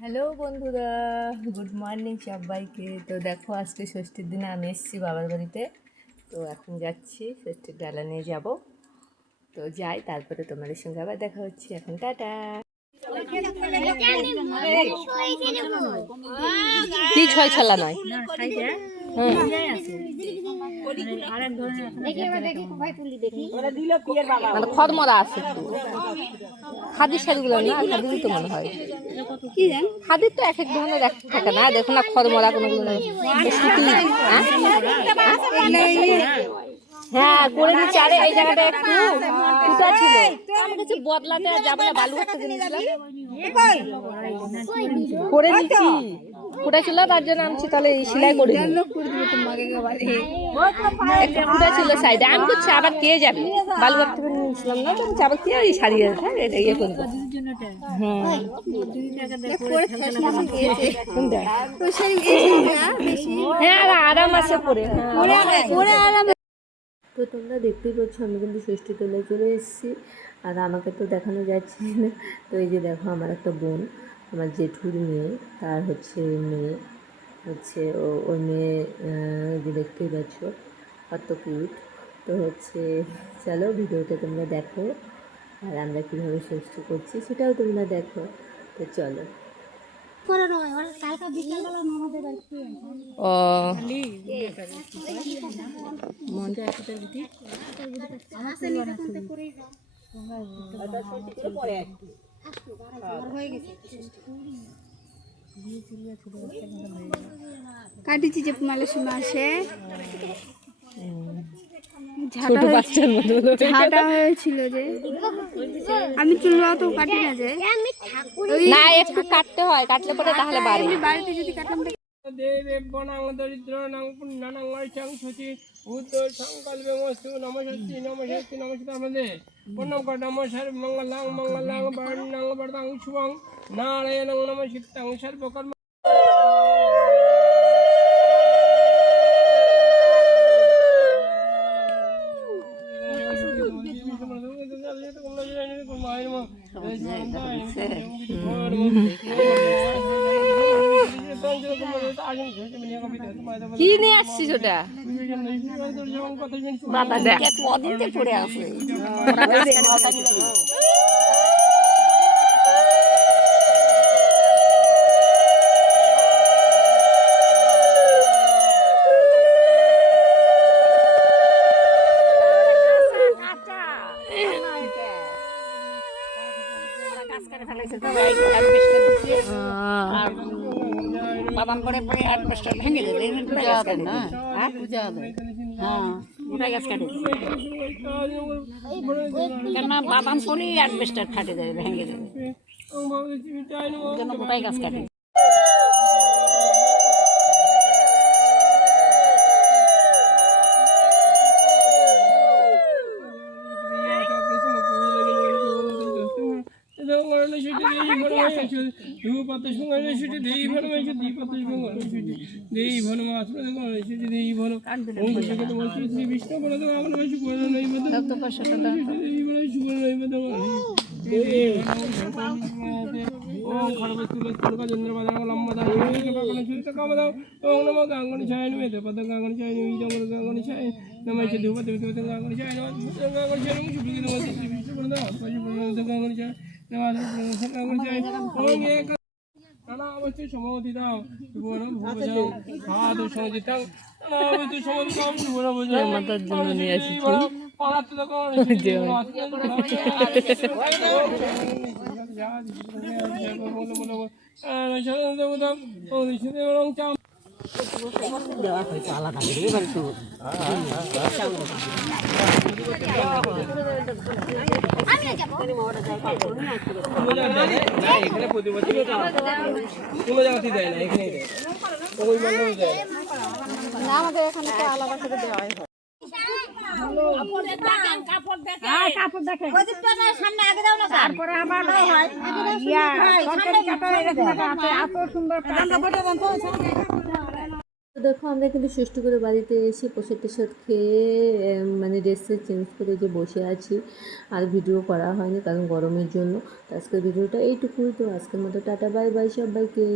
Hello বন্ধুরা, good morning সবাইকে। তো দেখো, আজকে ষষ্ঠীর দিনে আমি এসেছি বাবার বাড়িতে। তো এখন যাচ্ছি, ষষ্ঠীর ডালা নিয়ে যাব। তো যাই, তারপরে তোমাদের সঙ্গে আবার দেখা হচ্ছে। এখন টাটা। কি ছয় ছলা নয়, খড়মরা আছে একটু। খাদির শাড়িগুলো না, খাদিরই তো মনে হয়। খাদির তো এক এক ধরনের এক থাকে না, দেখো না খড়মরা কোনোগুলো নেই। হ্যাঁ করে নিচ্ছি। আরে এই জায়গাটা একটু ফুটা ছিল, আমার কাছে বদলাতে যাবো না, বালু হাতে নিয়েছিলাম করে নিচ্ছি। ফুটা ছিল তার জন্য আনছি, তাহলে সেলাই করে ফুটা ছিল সাইডে। আমি করছি আবার কে যাবে, বালু হাত থেকে নিয়েছিলাম না, তো আবার কে ওই শাড়ি এটা ইয়ে করবো। হ্যাঁ আর আরাম আছে পরে। তো তোমরা দেখতেই পাচ্ছ আমি কিন্তু ষষ্ঠী তোলায় চলে এসেছি, আর আমাকে তো দেখানো যাচ্ছে না। তো এই যে দেখো, আমার একটা বোন, আমার জেঠুর মেয়ে, তার হচ্ছে মেয়ে হচ্ছে ওই মেয়ে, যে দেখতেই পাচ্ছ কত কিউট। তো হচ্ছে চলো ভিডিওটা তোমরা দেখো, আর আমরা কীভাবে ষষ্ঠী করছি সেটাও তোমরা দেখো। তো চলো। ও কাটিছি যে মালের সময় আসে ঝাঁটা হয়েছিল যে আমি চুল তো কাটি না, যে না একটু কাটতে হয়, কাটলে পরে তাহলে বাড়িতে যদি কাটলাম নারায়ণ নম শিবতাং সর্বকর্ম। কি নিয়ে আসছিস ওটা? বাবা দেখ কদিনতে পড়ে আসে। বাদাম করে পরে আর পেস্টটা ভেঙে দেবে না, হ্যাঁ গোটাই গাছ কাটে কেন বাদাম করে আর পেস্টার ফাটে দেবে, ভেঙে দেবে, জন্য গোটাই গাছ কাটে। মাতার জন্য নিয়ে আসছি। দেওয়া হয়েছে আলাদা করে এবার তো আমাদের এখানে তো আলাদা করে দেওয়া হয়। তারপরে আবার হয় তো দেখো আমরা কিন্তু ষষ্ঠ করে বাড়িতে এসে প্রসাদ টোসাদ খেয়ে মানে ড্রেস চেঞ্জ করে যে বসে আছি, আর ভিডিও করা হয়নি কারণ গরমের জন্য। তো আজকের ভিডিওটা এইটুকুই। তো আজকের মতো টাটা বাই বাই সবাইকে।